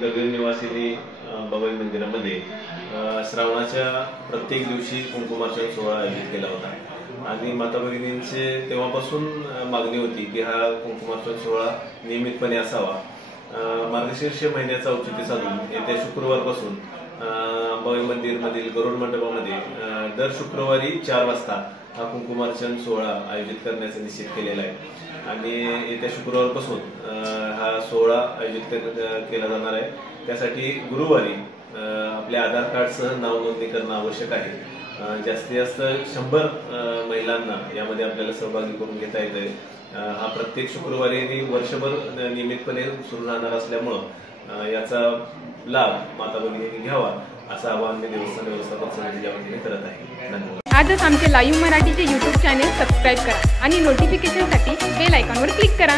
गगन निवासिनी अंबाबाई मंदिरामध्ये श्रावणाच्या प्रत्येक दिवशी कुंकुमार्चन सोहळा आयोजित केला होता आणि माता भगिनींचे तेव्हापासून मागणी होती की हा कुंकुमार्चन सोहळा नियमितपणे असावा। मार्गशीर्ष महिन्याचा औचित्य साधून येत्या शुक्रवारपासून अंबाबाई मंदिरमधील गरुड मंडपामध्ये दर शुक्रवारी 4 वाजता हा कुंकुमार्चन सोहळा आयोजित करण्याचे निश्चित केलेला आहे आणि येत्या शुक्रवारपासून हा सोहळा आयोजित केला जाणार आहे। त्यासाठी गुरुवारी आपल्या आधार कार्डसह नाव नोंदणी करणं आवश्यक आहे। जास्तीत जास्त 100 महिलांना यामध्ये आपल्याला सहभागी करून घेता येते। हा प्रत्येक शुक्रवारी आणि वर्षभर नियमितपणे सुरू राहणार असल्यामुळे याचा लाभ माता भगिनींनी घ्यावा असं आवाहन मी देवस्थान व्यवस्थापन समितीच्या वतीने करत आहे। धन्यवाद। आजच आमचे लाईव्ह मराठीचे YouTube चॅनेल सबस्क्राईब करा आणि नोटिफिकेशनसाठी बेल आयकॉनवर क्लिक करा।